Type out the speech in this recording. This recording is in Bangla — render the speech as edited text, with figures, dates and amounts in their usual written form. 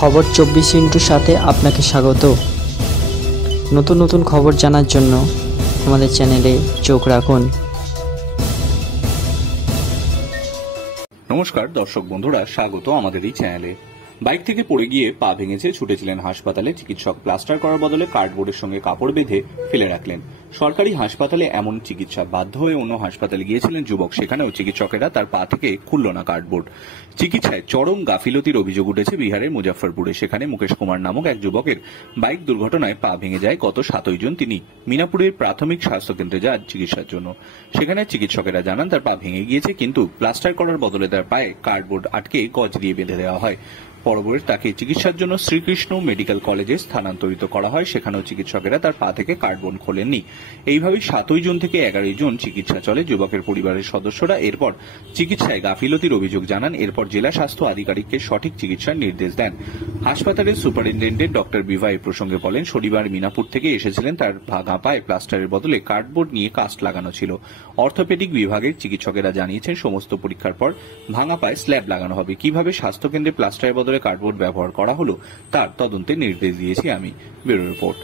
খবর 24 সাথে আপনাকে স্বাগত। নতুন নতুন খবর জানার জন্য আমাদের চ্যানেলে চোখ রাখুন। নমস্কার দর্শক বন্ধুরা, স্বাগত আমাদের এই চ্যানেলে। বাইক থেকে পড়ে গিয়ে পা ভেঙেছে, ছুটেছিলেন হাসপাতালে। চিকিৎসক প্লাস্টার করার বদলে কার্ডবোর্ডের সঙ্গে কাপড় বেঁধে ফেলে রাখলেন। সরকারি হাসপাতালে এমন চিকিৎসা বাধ্য হয়ে অন্য হাসপাতালে গিয়েছিলেন যুবক। সেখানেও চিকিৎসকেরা তার পা থেকে খুলল না কার্ডবোর্ড। চিকিৎসায় চরম গাফিলতির অভিযোগ উঠেছে বিহারের মুজাফফরপুরে। সেখানে মুকেশ কুমার নামক এক যুবকের বাইক দুর্ঘটনায় পা ভেঙে যায় গত 7 জুন। তিনি মিনাপুরের প্রাথমিক স্বাস্থ্যকেন্দ্রে যান চিকিৎসার জন্য। সেখানে চিকিৎসকেরা জানান তার পা ভেঙে গিয়েছে, কিন্তু প্লাস্টার করার বদলে তার পায়ে কার্ডবোর্ড আটকে গজ দিয়ে বেঁধে দেওয়া হয়। পরবর্তীতে তাকে চিকিৎসার জন্য শ্রীকৃষ্ণ মেডিকেল কলেজে স্থানান্তরিত করা হয়। সেখানেও চিকিৎসকেরা তার পা থেকে কার্ডবোর্ড খোলেননি। এইভাবেই 7 জুন থেকে 11 জুন চিকিৎসা চলে। যুবকের পরিবারের সদস্যরা এরপর চিকিৎসায় গাফিলতির অভিযোগ জানান। এরপর জেলা স্বাস্থ্য আধিকারিককে সঠিক চিকিৎসার নির্দেশ দেন। হাসপাতালের সুপারিনটেন্ডেন্ট ডক্টর বিভা এ প্রসঙ্গে বলেন, শনিবার মিনাপুর থেকে এসেছিলেন। তার ভাঙা পায়ে প্লাস্টারের বদলে কার্ডবোর্ড নিয়ে কাস্ট লাগানো ছিল। অর্থোপেডিক বিভাগের চিকিৎসকেরা জানিয়েছেন, সমস্ত পরীক্ষার পর ভাঙা পায়ে স্ল্যাব লাগানো হবে। কিভাবে স্বাস্থ্যকেন্দ্রে প্লাস্টারের বদলে কার্ডবোর্ড ব্যবহার করা হলো তার তদন্তের নির্দেশ দিয়েছি আমি। Bureau report.